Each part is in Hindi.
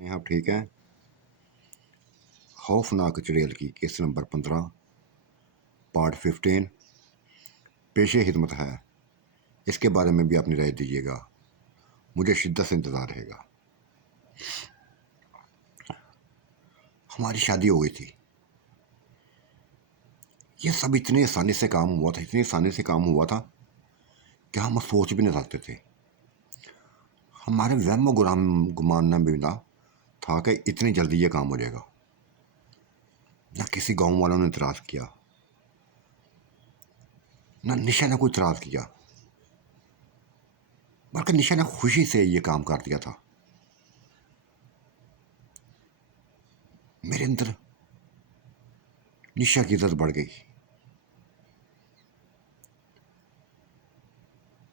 आप ठीक हैं। खौफनाक चुड़ैल की केस नंबर 15 पार्ट 15 पेशे खिदमत है। इसके बारे में भी अपनी राय दीजिएगा, मुझे शिद्दत से इंतज़ार रहेगा। हमारी शादी हो गई थी। ये सब इतनी आसानी से काम हुआ था, इतनी आसानी से काम हुआ था कि हम सोच भी नहीं सकते थे। हमारे वहम गुमान में भी ना था कि इतनी जल्दी ये काम हो जाएगा। ना किसी गांव वालों ने इतराज़ किया, ना निशा ने कोई इतराज़ किया, बल्कि निशा ने खुशी से ये काम कर दिया था। मेरे अंदर निशा की इज्जत बढ़ गई।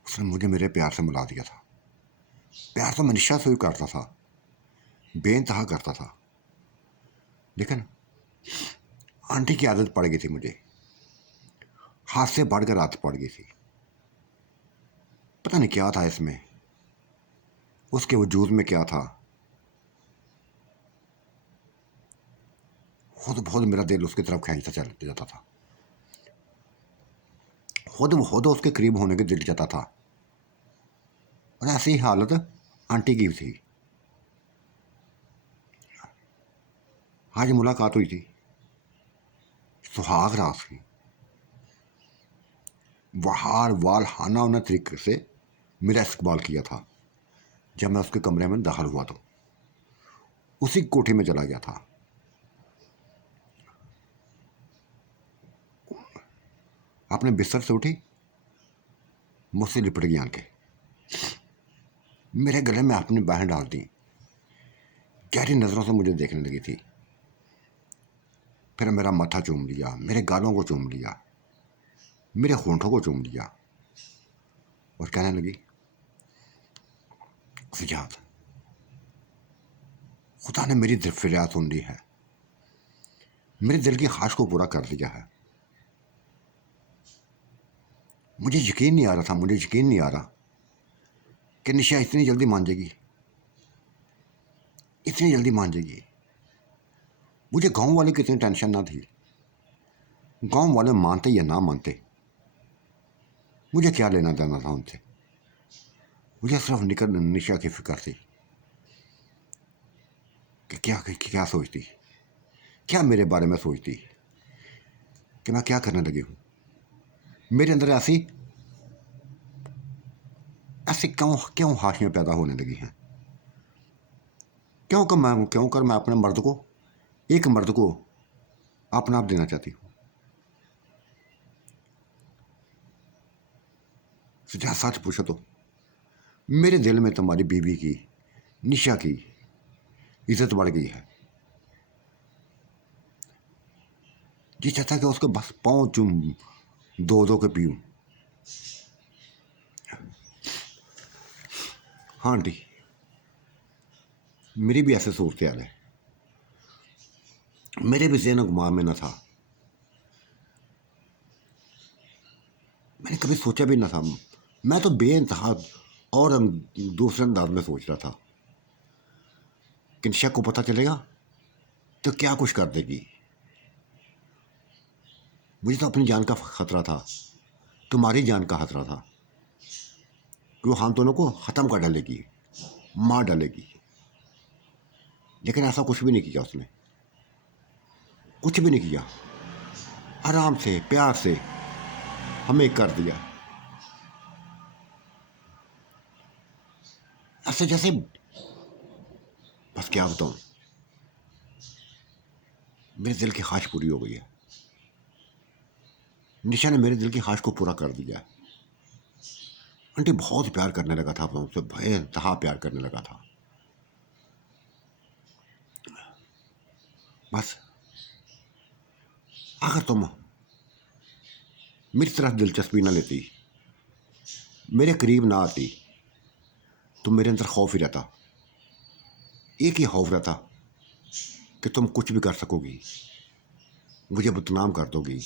उसने मुझे मेरे प्यार से मिला दिया था। प्यार तो मैं निशा से भी करता था, बेइंतहा करता था, लेकिन आंटी की आदत पड़ गई थी मुझे। हाथ से बढ़कर आदत पड़ गई थी। पता नहीं क्या था इसमें, उसके वजूद में क्या था। खुद बहुत मेरा दिल उसकी तरफ खींचता चल जाता था। खुद उसके करीब होने के दिल चाहता था। और ऐसी ही हालत आंटी की भी थी। आज मुलाकात हुई थी, सुहाग रात की। वहार वाल हाना उन्हें तरीके से मेरा इस्तकबाल किया था। जब मैं उसके कमरे में दाखिल हुआ तो उसी कोठी में चला गया था। अपने बिस्तर से उठी, मुझसे लिपट गई आंखें, मेरे गले में अपनी बाहें डाल दी, गहरी नज़रों से मुझे देखने लगी थी। फिर मेरा माथा चूम लिया, मेरे गालों को चूम लिया, मेरे होंठों को चूम लिया और कहने लगी, सुजात, खुदा ने मेरी फरियाद सुन ली है, मेरे दिल की ख्वाहिश को पूरा कर दिया है। मुझे यकीन नहीं आ रहा था, मुझे यकीन नहीं आ रहा कि निशा इतनी जल्दी मान जाएगी, इतनी जल्दी मान जाएगी। मुझे गांव वाले की इतनी टेंशन ना थी। गांव वाले मानते या ना मानते, मुझे क्या लेना देना था उनसे। मुझे सिर्फ निशा की फिक्र थी कि क्या सोचती, क्या मेरे बारे में सोचती, कि मैं क्या करने लगी हूँ। मेरे अंदर ऐसी ऐसी क्यों क्यों हाशियाँ पैदा होने लगी हैं। क्यों कर मैं अपने मर्द को, एक मर्द को अपना आप देना चाहती हूँ। सजा सच पूछो तो मेरे दिल में तुम्हारी बीवी की, निशा की इज्जत बढ़ गई है। जी चाहता कि उसके बस पाँव चूम दो दो के पीऊँ। हाँ आंटी, मेरी भी ऐसे सूरत हाल है। मेरे भी ज़हन गुमा में न था, मैंने कभी सोचा भी ना था। मैं तो बेइंतहा और दूसरे अंदाज में सोच रहा था कि निशा को पता चलेगा तो क्या कुछ कर देगी। मुझे तो अपनी जान का खतरा था, तुम्हारी जान का खतरा था कि वो हम दोनों को ख़त्म कर डालेगी, मार डालेगी। लेकिन ऐसा कुछ भी नहीं किया उसने, कुछ भी नहीं किया। आराम से प्यार से हमें कर दिया, ऐसे जैसे बस क्या बताऊँ, मेरे दिल की ख्वाहिश पूरी हो गई है। निशा ने मेरे दिल की ख्वाहिश को पूरा कर दिया। आंटी बहुत प्यार करने लगा था, मुझसे बेइंतहा प्यार करने लगा था। बस अगर तुम मेरी तरफ दिलचस्पी ना लेती, मेरे करीब ना आती, तो मेरे अंदर खौफ ही रहता। एक ही खौफ रहता कि तुम कुछ भी कर सकोगी, मुझे बदनाम कर दोगी,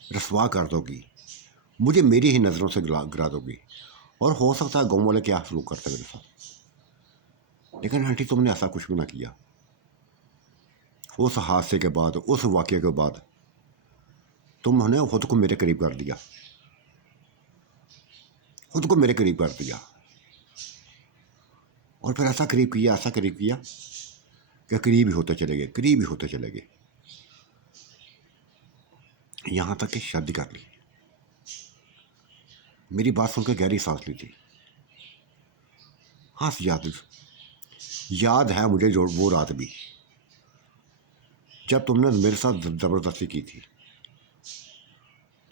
रसवा कर दोगी, मुझे मेरी ही नज़रों से गिरा दोगी, और हो सकता है गाँव वाले क्या सलूक करते मेरे साथ। लेकिन आंटी तुमने ऐसा कुछ भी ना किया। उस हादसे के बाद, उस वाक़ये के बाद तुमने खुद को मेरे करीब कर दिया, खुद को मेरे करीब कर दिया, और फिर ऐसा करीब किया, ऐसा करीब किया कि करीब ही होते चले गए, करीब ही होते चले गए, यहाँ तक कि शादी कर ली। मेरी बात सुनकर गहरी सांस ली थी। हाँ, याद है मुझे जो वो रात भी, जब तुमने मेरे साथ ज़बरदस्ती की थी।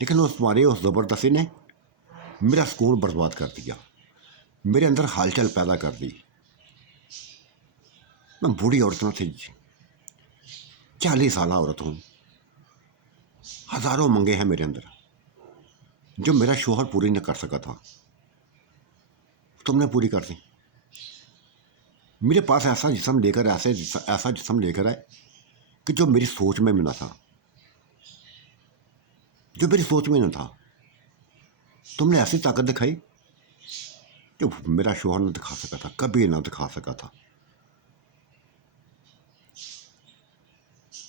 लेकिन उस ज़बरदस्ती ने मेरा सुकून बर्बाद कर दिया, मेरे अंदर हलचल पैदा कर दी। मैं बूढ़ी औरत न थी, 40 साल औरत हूँ, हज़ारों मंगे हैं मेरे अंदर जो मेरा शोहर पूरी न कर सका था, तुमने पूरी कर दी। मेरे पास ऐसा जिस्म लेकर आए कि जो मेरी सोच में भी ना था, जो मेरी सोच में न था। तुमने ऐसी ताकत दिखाई जो मेरा शोहर न दिखा सका था, कभी ना दिखा सका था।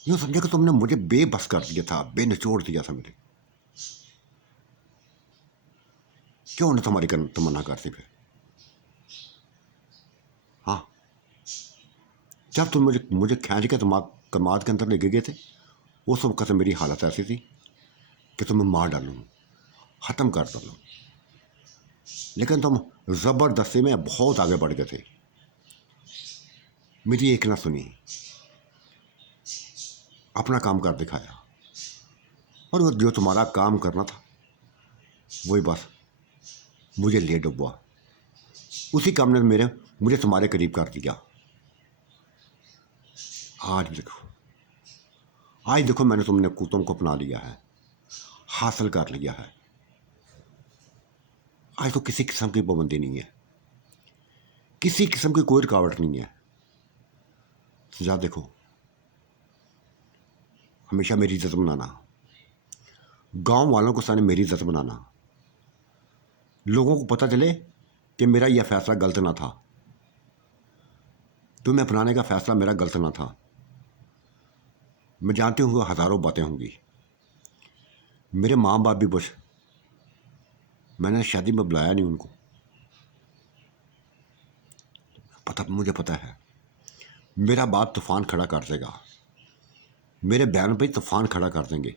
यूँ समझे कि तुमने मुझे बेबस कर दिया था, बेनिचोड़ दिया था मेरे। क्यों न तुम्हारी तमन्ना करती फिर? हाँ, जब तुम मुझे खींच के कमाद के अंदर लेके गए थे, उस वक्त मेरी हालत ऐसी थी कि तुम्हें मार डालूँ, ख़त्म कर डालूँ। लेकिन तुम ज़बरदस्ती में बहुत आगे बढ़ गए थे, मेरी एक ना सुनी, अपना काम कर दिखाया, और वो जो तुम्हारा काम करना था वही बस मुझे ले डुबवा। उसी काम ने मुझे तुम्हारे करीब कर दिया। आज देखो मैंने तुमको अपना लिया है, हासिल कर लिया है। आज तो किसी किस्म की पाबंदी नहीं है, किसी किस्म की कोई रुकावट नहीं है। सजा देखो, हमेशा मेरी इज्जत बनाना, गांव वालों को सामने मेरी इज्जत बनाना, लोगों को पता चले कि मेरा यह फैसला गलत ना था, तुम्हें अपनाने का फैसला मेरा गलत ना था। मैं जानती हूँ हज़ारों बातें होंगी, मेरे माँ बाप भी बुश, मैंने शादी में बुलाया नहीं उनको, मुझे पता है मेरा बाप तूफान खड़ा कर देगा, मेरे बयान पे तूफान खड़ा कर देंगे।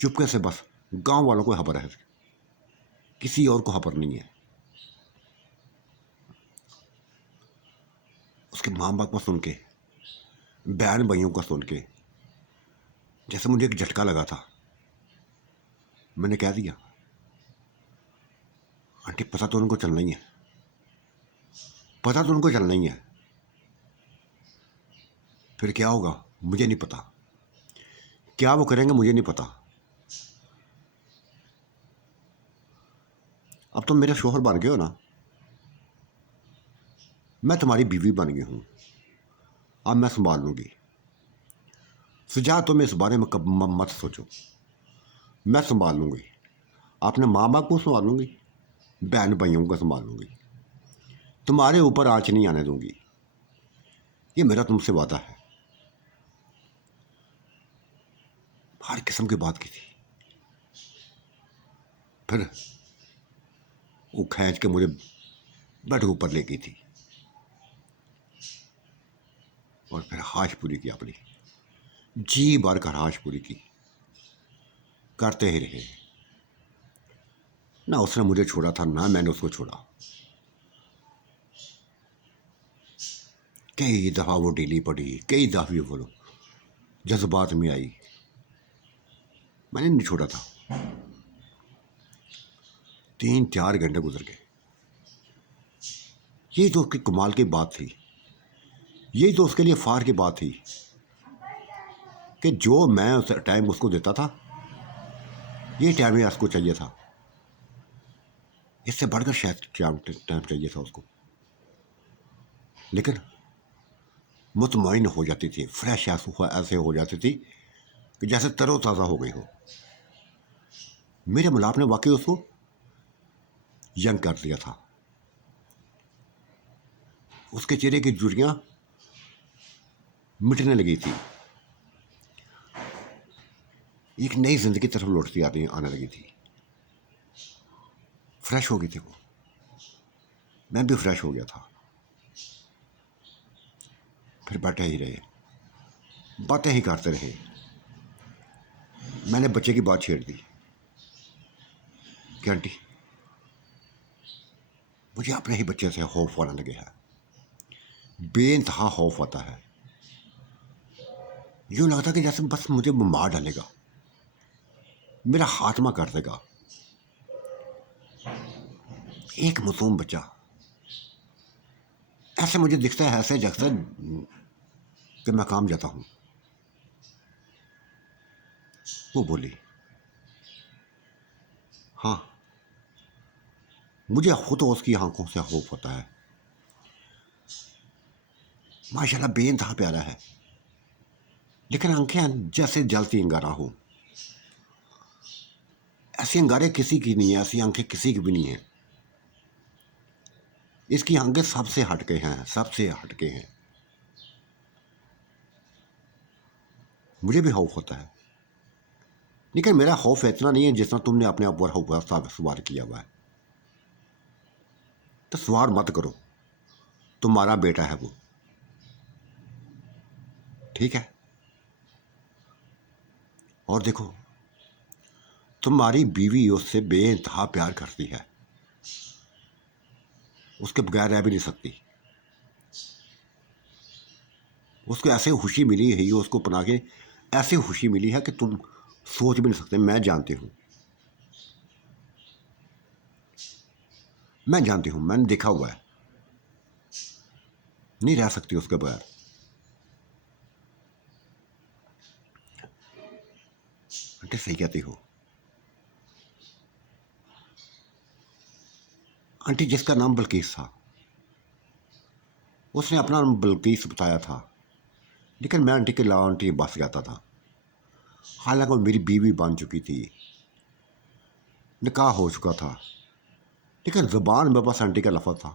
चुपके से बस गांव वालों को खबर है, किसी और को खबर नहीं है। उसके माँ बाप को सुन के, बहन भाइयों को सुन के जैसे मुझे एक झटका लगा था। मैंने कह दिया, आंटी पता तो उनको चलना ही है, पता तो उनको चलना ही है, फिर क्या होगा मुझे नहीं पता, क्या वो करेंगे मुझे नहीं पता। अब तुम मेरे शोहर बन गए हो ना, मैं तुम्हारी बीवी बन गई हूँ, अब मैं संभाल लूँगी। सुझाव तुम इस बारे में मत सोचो, मैं संभाल लूँगी, अपने माँ बाप को संभाल लूँगी, बहन भाइयों को संभाल लूँगी, तुम्हारे ऊपर आँच नहीं आने दूँगी, ये मेरा तुमसे वादा है। हर किस्म की बात की थी, फिर वो खींच के मुझे बेड के ऊपर ले गई थी, और फिर ख्वाहिश पूरी की, अपनी जी भर कर ख्वाहिश पूरी की, करते ही रहे। ना उसने मुझे छोड़ा था, ना मैंने उसको छोड़ा। कई दफ़ा वो ढीली पड़ी, कई दफ़ा वो जज्बात में आई, मैंने नहीं छोड़ा था। 3-4 घंटे गुजर गए। यही तो उसकी कमाल की बात थी, यही तो उसके लिए फार की बात थी कि जो मैं उस टाइम उसको देता था, ये टाइम ही उसको चाहिए था, इससे बढ़कर शायद टाइम चाहिए था उसको। लेकिन मुतमईन हो जाती थी, फ्रेश ऐसे हो जाती थी कि जैसे तरोताज़ा हो गई हो। मेरे मिलाप ने वाकई उसको यंग कर दिया था, उसके चेहरे की झुर्रियाँ मिटने लगी थी, एक नई जिंदगी तरफ लौटती आने लगी थी। फ्रेश हो गई थी वो, मैं भी फ्रेश हो गया था। फिर बैठे ही रहे, बातें ही करते रहे। मैंने बच्चे की बात छेड़ दी कि आंटी, मुझे अपने ही बच्चे से खौफ आने लगे है, बेइंतहा खौफ आता है। यूँ लगता कि जैसे बस मुझे मार डालेगा, मेरा खात्मा कर देगा। एक मासूम बच्चा ऐसे मुझे दिखता है, ऐसे जैसे कि मैं काम जाता हूँ। वो बोली, हाँ, मुझे खुद उसकी आंखों से खौफ होता है। माशाल्लाह बेइंतहा प्यारा है, लेकिन आंखें जैसे जलती अंगारा हो। ऐसी अंगारे किसी की नहीं है, ऐसी आंखें किसी की भी नहीं है। इसकी आंखें सबसे हटके हैं, सबसे हटके हैं। मुझे भी खौफ होता है, लेकिन मेरा खौफ इतना नहीं है जितना तुमने अपने आप पर सवार किया हुआ है। तो सवार मत करो, तुम्हारा बेटा है वो, ठीक है। और देखो, तुम्हारी बीवी उससे बेइंतहा प्यार करती है, उसके बगैर रह भी नहीं सकती। उसको ऐसे खुशी मिली है, उसको अपना के ऐसी खुशी मिली है कि तुम सोच भी नहीं सकते। मैं जानती हूँ, मैं जानती हूँ, मैंने देखा हुआ है, नहीं रह सकती उसके बगैर। आंटी सही कहती हो। आंटी जिसका नाम बल्कीस था, उसने अपना नाम बल्कीस बताया था, लेकिन मैं आंटी के ला आंटी बस जाता था। हालांकि वो मेरी बीवी बन चुकी थी, निकाह हो चुका था, लेकिन ज़बान में बस आंटी का लफ्ज़ था।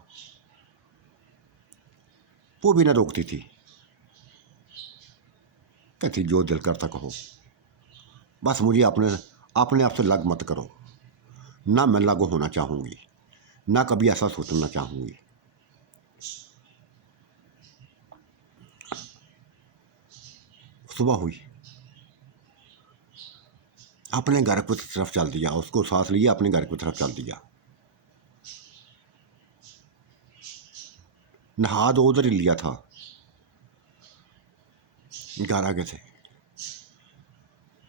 वो भी ना रोकती थी, कहती जो दिल करता कहो, बस मुझे अपने अपने आप से लग मत करो। ना मैं लागू होना चाहूँगी, ना कभी ऐसा सोचना चाहूँगी। सुबह हुई, अपने घर की तरफ चल दिया, उसको सांस लिया, अपने घर की तरफ चल दिया। नहा तो उधर ही लिया था, घर आगे से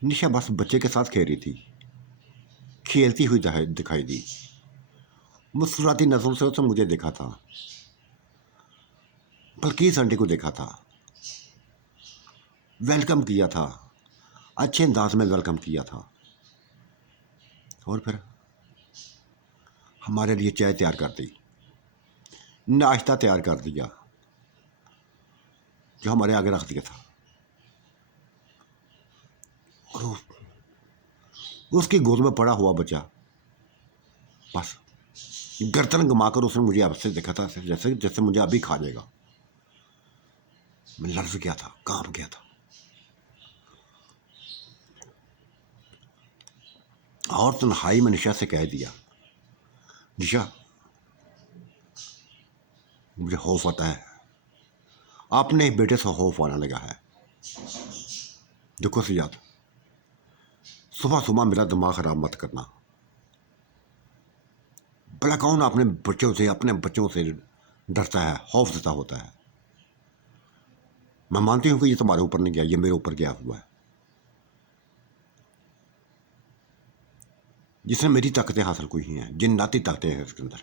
निशा बस बच्चे के साथ खेल रही थी, खेलती हुई दिखाई दी। मुस्कुराती नजरों से उसने मुझे देखा था, बल्कि आंटी को देखा था, वेलकम किया था, अच्छे अंदाज में वेलकम किया था। और फिर हमारे लिए चाय तैयार कर दी, नाश्ता तैयार कर दिया, जो हमारे आगे रख दिया था। और उसकी गोद में पड़ा हुआ बच्चा बस गर्दन घुमाकर उसने मुझे आपसे देखा था, जैसे जैसे मुझे अभी खा जाएगा। मैं लर्ज गया था, कांप गया था। और तन्हाई में निशा से कह दिया, निशा मुझे खौफ आता है, अपने बेटे से खौफ आने लगा है। देखो सियाद, सुबह सुबह मेरा दिमाग खराब मत करना। भला कौन अपने बच्चों से डरता है, खौफ देता होता है। मैं मानती हूँ कि ये तुम्हारे ऊपर नहीं गया, ये मेरे ऊपर गया हुआ है, जिसने मेरी ताकतें हासिल की हैं, जिन्नाती ताकतें हैं इसके अंदर।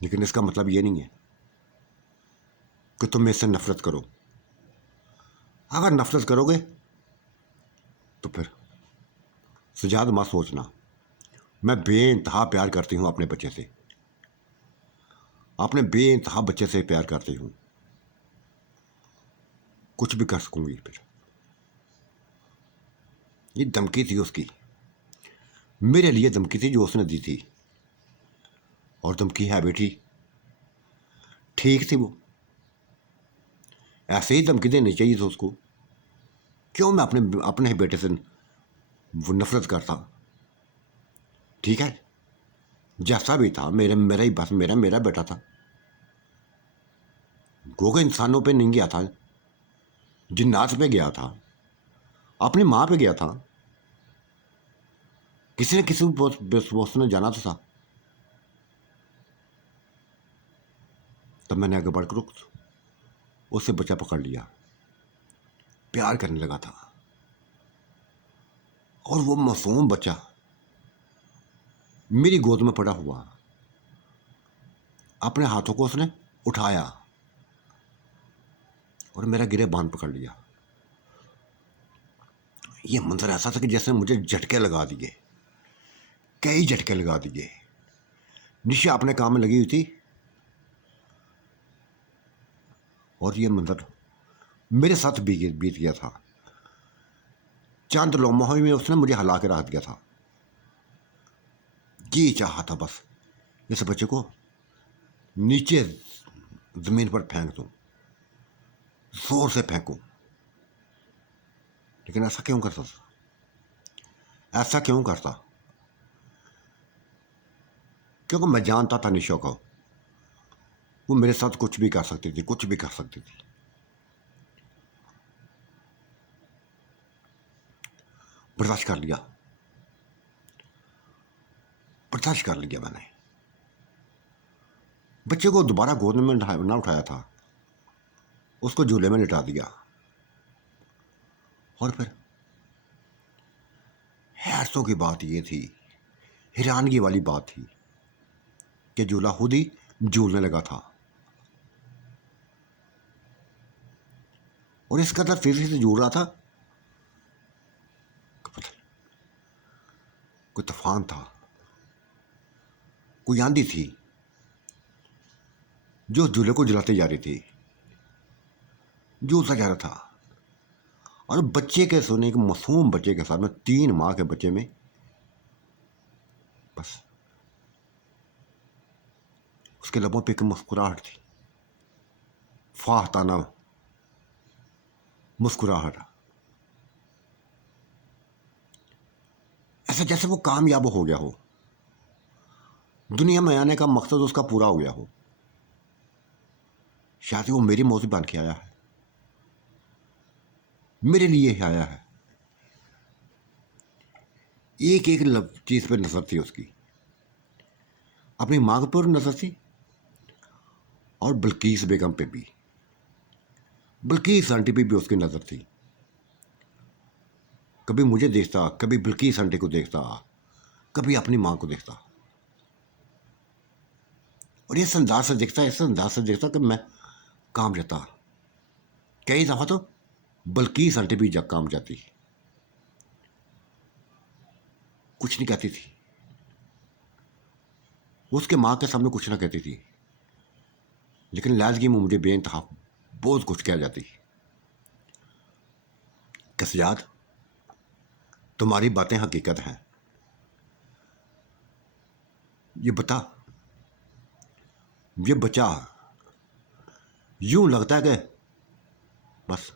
लेकिन इसका मतलब ये नहीं है कि तुम इससे नफरत करो। अगर नफरत करोगे तो फिर सुजात मत सोचना, मैं बेइंतहा प्यार करती हूँ अपने बच्चे से, अपने बेइंतहा बच्चे से प्यार करती हूँ, कुछ भी कर सकूंगी। फिर ये धमकी थी उसकी, मेरे लिए धमकी थी जो उसने दी थी। और धमकी है बेटी, ठीक थी वो, ऐसे ही धमकी देनी चाहिए थी उसको। क्यों मैं अपने अपने ही बेटे से वो नफरत करता? ठीक है, जैसा भी था मेरा ही बस मेरा बेटा था। गोगा इंसानों पे नहीं गया था, जिन्नात पे गया था, अपनी माँ पे गया था। किसी ने किसी को ने जाना तो था। तब मैंने आगे बढ़कर उससे बच्चा पकड़ लिया, प्यार करने लगा था। और वो मासूम बच्चा मेरी गोद में पड़ा हुआ, अपने हाथों को उसने उठाया और मेरा गिरेबान पकड़ लिया। ये मंजर ऐसा था कि जैसे मुझे झटके लगा दिए, कई झटके लगा दिए। निशा अपने काम में लगी हुई थी और ये मंजर मेरे साथ बीत गया था। चंद लम्हों में उसने मुझे हिला के रख दिया था। ये चाहा था बस इस बच्चे को नीचे जमीन पर फेंक दूं, जोर से फेंकूं। लेकिन ऐसा क्यों करता था? ऐसा क्यों करता? क्योंकि मैं जानता था निशा को, वो मेरे साथ कुछ भी कर सकती थी, कुछ भी कर सकती थी। बर्दाश्त कर लिया, बर्दाश्त कर लिया मैंने। बच्चे को दोबारा गोद में ना उठाया था, उसको झूले में लिटा दिया। और फिर हैरतों की बात ये थी, हैरानगी वाली बात थी कि झूला खुद ही झूलने लगा था। और इस कदर तेजी से झूल रहा था, कोई तूफान था, कोई आंधी थी जो झूले को जलाते जा रही थी, झूलता जा रहा था। और बच्चे के सोने के मासूम बच्चे के साथ में 3 माह के बच्चे में बस उसके लबों पे एक मुस्कुराहट थी, फाहताना मुस्कुराहट। ऐसा जैसे वो कामयाब हो गया हो, दुनिया में आने का मकसद उसका पूरा हो गया हो। शायद वो मेरी मौत बन के आया है, मेरे लिए ही आया है। एक एक चीज पर नजर थी उसकी, अपनी मां पर नजर थी और बिल्किस बेगम पे भी, बिल्किस आंटी पे भी उसकी नजर थी। कभी मुझे देखता, कभी बिल्किस आंटी को देखता, कभी अपनी मां को देखता। और इस अंदाज से देखता, इस अंदाज से देखता कि मैं काम जाता। कई दफा तो बिल्किस आंटी भी जब काम जाती, कुछ नहीं कहती थी, उसके मां के सामने कुछ ना कहती थी, लेकिन लाजगी में मुझे बेइंतहा बहुत कुछ कह जाती। कसयाद, तुम्हारी बातें हकीकत हैं। ये बता, ये बच्चा यूं लगता है कि बस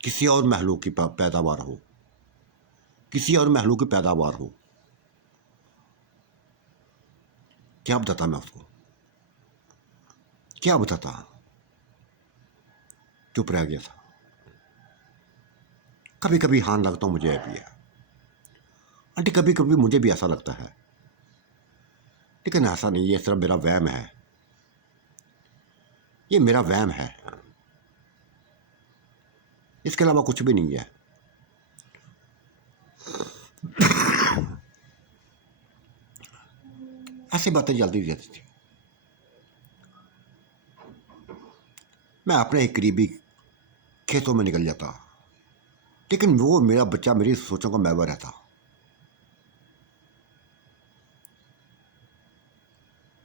किसी और महलूक की पैदावार हो, किसी और महलूक की पैदावार हो। क्या बताता मैं उसको, क्या बताता? चुप रह गया था। कभी कभी हाँ लगता मुझे भी है आंटी, कभी कभी मुझे भी ऐसा लगता है, लेकिन ऐसा नहीं, ये सिर्फ मेरा वहम है, ये मेरा वहम है, इसके अलावा कुछ भी नहीं है। ऐसी बातें जल्दी रहती थी। मैं अपने एक करीबी खेतों में निकल जाता, लेकिन वो मेरा बच्चा मेरी सोचों का महवर रहता,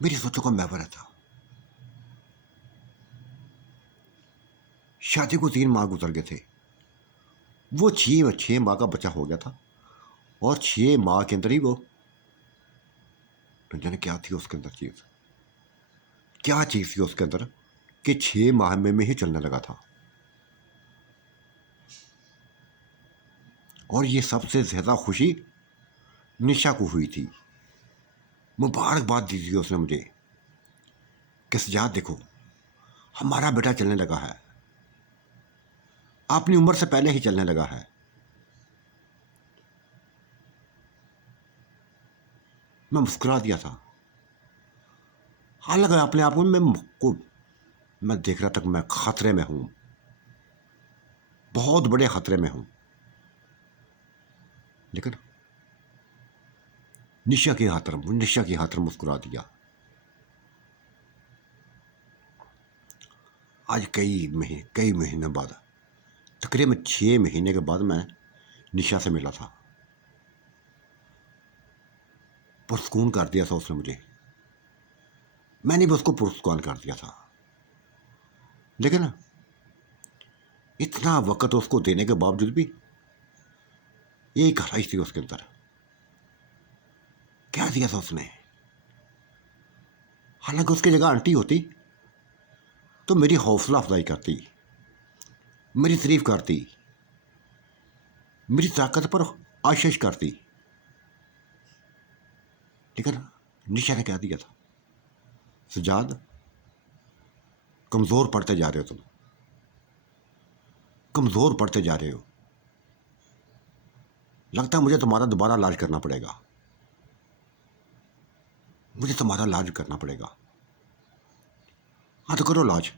मेरी सोचों का महवर रहता। शादी को 3 माह गुजर गए थे, वो 6 माह का बच्चा हो गया था। और 6 माह के अंदर ही वो न जाने क्या थी उसके अंदर चीज, क्या चीज़ थी उसके अंदर कि 6 माह में ही चलने लगा था। और ये सबसे ज़्यादा खुशी निशा को हुई थी। मुबारकबाद दी थी उसने मुझे कि सजाद देखो, हमारा बेटा चलने लगा है, अपनी उम्र से पहले ही चलने लगा है। मैं मुस्कुरा दिया था। हालांकि अपने आप मैं देख रहा था कि मैं खतरे में हूं, बहुत बड़े खतरे में हूं। लेकिन निशा की खातिर मुस्कुरा दिया। आज कई महीने बाद, तकरीबन 6 महीने के बाद मैं निशा से मिला था। पुरस्कून कर दिया था उसने मुझे, मैंने भी उसको पुरस्कार कर दिया था। लेकिन इतना वक्त उसको देने के बावजूद भी यही गहराई थी उसके अंदर। क्या दिया था उसने? हालांकि उसकी जगह आंटी होती तो मेरी हौसला अफजाई करती, मेरी तारीफ करती, मेरी ताकत पर आशीष करती। लेकिन निशा ने क्या दिया था? सजाद, कमज़ोर पड़ते जा रहे हो तुम, कमज़ोर पड़ते जा रहे हो। लगता है मुझे तुम्हारा दोबारा इलाज करना पड़ेगा, मुझे तुम्हारा इलाज करना पड़ेगा। हाँ तो करो इलाज।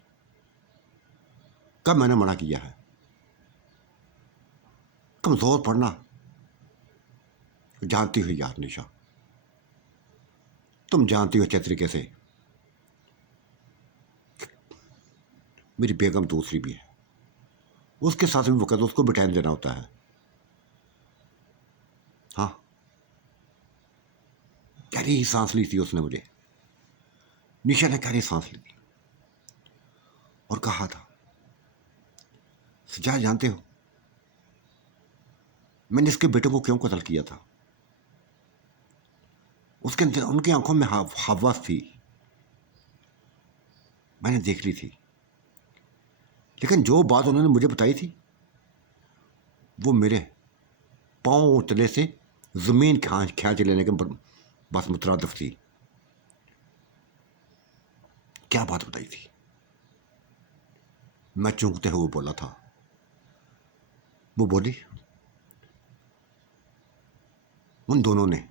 कब मैंने मना किया है? कमज़ोर पड़ना जानती हो यार निशा, तुम जानती हो अच्छे तरीके से मेरी बेगम दूसरी भी है, उसके साथ भी वक्त उसको बिठाने देना होता है। हाँ, गहरी सांस ली थी उसने मुझे, निशा ने गहरी सांस ली थी और कहा था, सजा जानते हो मैंने इसके बेटे को क्यों कत्ल किया था? उसके अंदर उनकी आंखों में हवस थी, मैंने देख ली थी। लेकिन जो बात उन्होंने मुझे बताई थी वो मेरे पांव तले से जमीन खींच लेने के बस मुतरादिफ थी। क्या बात बताई थी? मैं चूंकते हुए बोला था। वो बोली, उन दोनों ने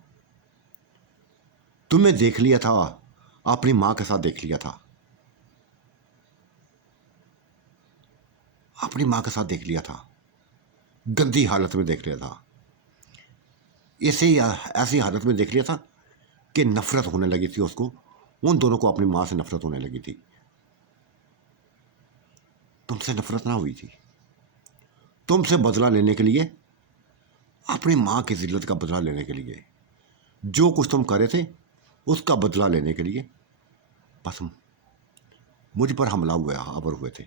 तुम्हें देख लिया था, अपनी मां के साथ देख लिया था, अपनी मां के साथ देख लिया था, गंदी हालत में देख लिया था, ऐसी हालत में देख लिया था कि नफरत होने लगी थी उसको। उन दोनों को अपनी मां से नफरत होने लगी थी। तुमसे नफरत ना हुई थी, तुमसे बदला लेने के लिए, अपनी मां की जिल्लत का बदला लेने के लिए, जो कुछ तुम करे थे उसका बदला लेने के लिए बस मुझ पर हमला आवर हुए थे।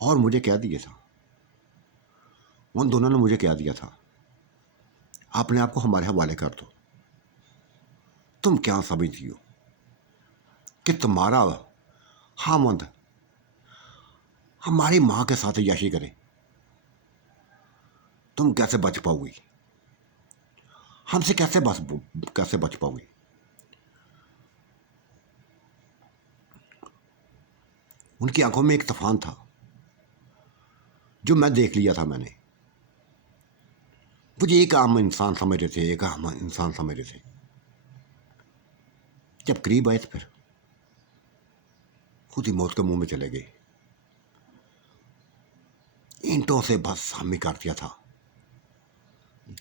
और मुझे क्या दिया था? उन दोनों ने मुझे क्या दिया था? अपने आप को हमारे हवाले कर दो। तुम क्या समझती हो कि तुम्हारा हामंद हमारी मां के साथ याशी करे? तुम कैसे बच पाओगी? हमसे कैसे बच पाओगी? उनकी आंखों में एक तूफान था जो मैं देख लिया था। मैंने मुझे एक आम इंसान समझ रहे थे, एक आम इंसान समझ रहे थे। जब करीब आए तो फिर खुद ही मौत के मुंह में चले गए। ईंटों से बस हामी कर दिया था,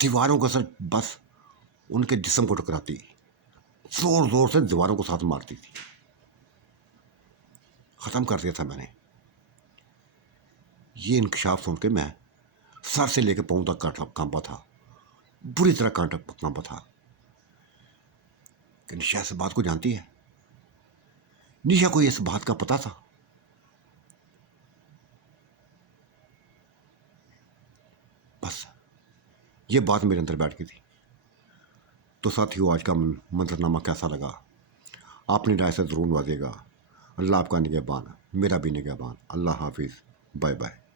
दीवारों का सर बस उनके जिस्म को टकराती, जोर जोर से दीवारों को साथ मारती थी। ख़त्म कर दिया था मैंने। ये इंकशाफ सुन के मैं सर से लेकर पाँव तक कांपा था, बुरी तरह कांपा था। कि निशा इस बात को जानती है? निशा को इस बात का पता था? बस ये बात मेरे अंदर बैठ गई थी। तो साथियों, आज का मंजरनामा कैसा लगा? अपनी राय से ज़रूर नवाजिएगा। अल्लाह आपका निगहबान, मेरा भी निगहबान। अल्लाह हाफिज़, बाय बाय।